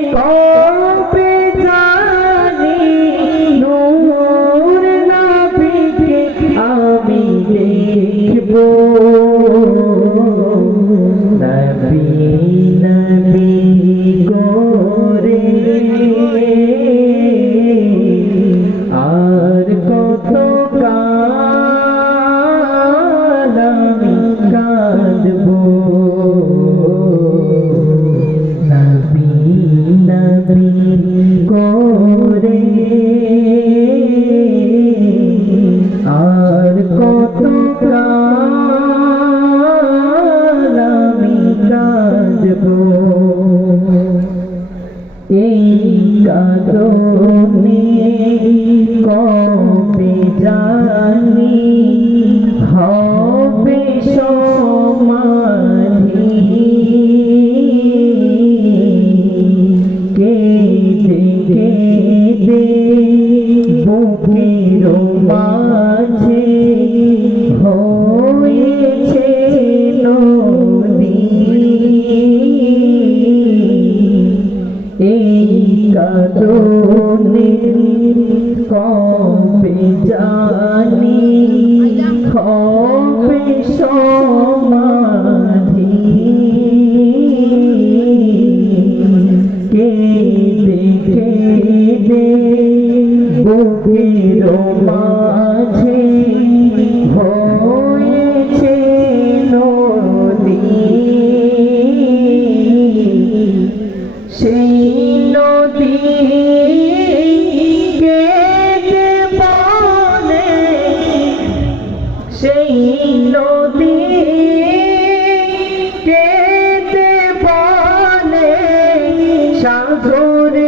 Oh, দেবে বুকের মাঝে হয়েছে নদী এই কাদনে কবে জানি কবে সব দুঃখীর মাঝে হয়েছে নদী। সেই নদী সেই নদী কেতে পানে সাধুরে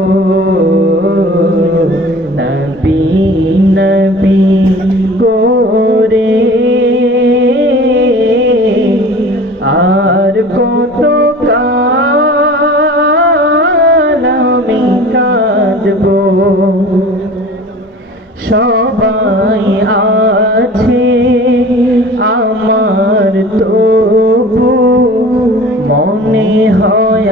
সবাই আছে আমার তো মনে হয়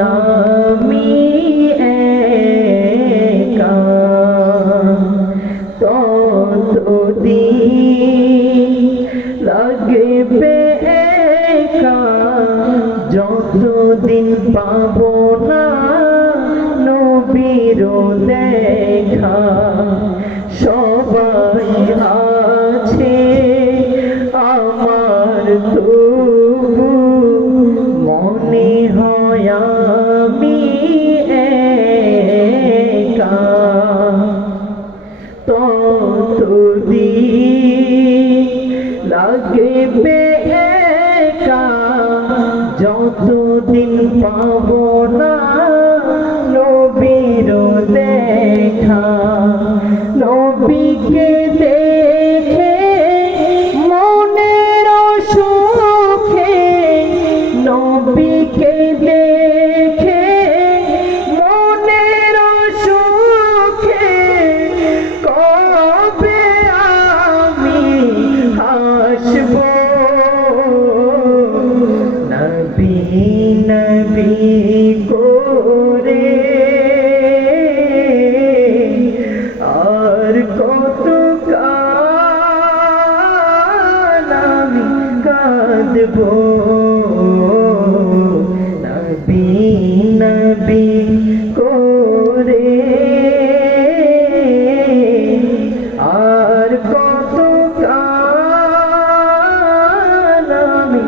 কতদিন পাব না নবীর দেখা নবীকে পারব নবী নবী করে। আর কত কাল আমি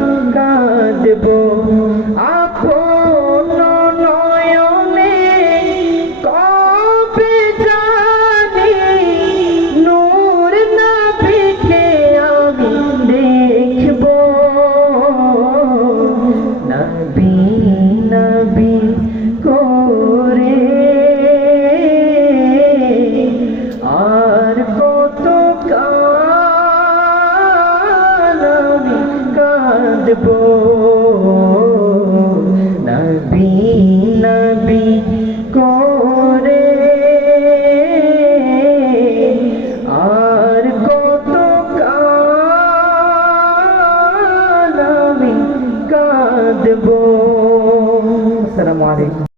and i'll Nabi